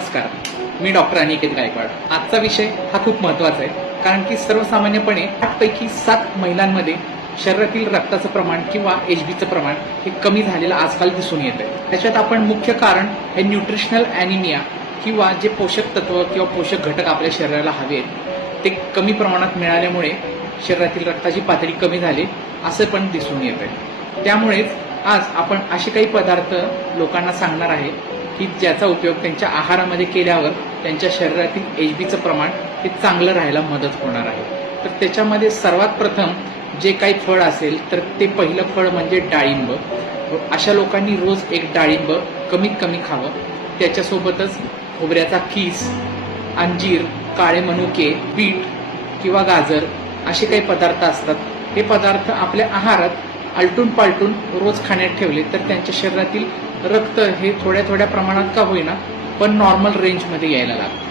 नमस्कार, मी डॉक्टर अनिकेत गायकवाड। आजचा विषय हा खूप महत्त्वाचा आहे, कारण की सर्वसामान्यपणे 8 पैकी 7 महिलांमध्ये शरीरातील रक्ताचं प्रमाण किंवा HBचं प्रमाण हे कमी झालेलं आजकाल दिसून येत आहे। त्याच्यात आपण मुख्य कारण हे न्यूट्रिशनल ॲनिमिया किंवा जे पोषक तत्व किंवा पोषक घटक आपल्या शरीराला हवे आहेत ते कमी प्रमाणात मिळाल्यामुळे शरीरातील रक्ताची पातळी कमी झाली असं पण दिसून येत आहे। त्यामुळेच आज आपण असे काही पदार्थ लोकांना सांगणार आहे की ज्याचा उपयोग त्यांच्या आहारामध्ये केल्यावर त्यांच्या शरीरातील HBचं प्रमाण हे चांगलं राहायला मदत होणार आहे। तर त्याच्यामध्ये सर्वात प्रथम जे काही फळ असेल तर ते पहिलं फळ म्हणजे डाळिंब। अशा लोकांनी रोज एक डाळिंब कमीत कमी खावं। त्याच्यासोबतच खोबऱ्याचा कीस, अंजीर, काळे मनुके, बीट किंवा गाजर असे काही पदार्थ असतात। हे पदार्थ आपल्या आहारात आलटून पालटून रोज खाण्यात ठेवले तर त्यांच्या शरीरातील रक्त हे थोड्या थोड्या प्रमाणात का होईना पण नॉर्मल रेंजमध्ये यायला लागतं।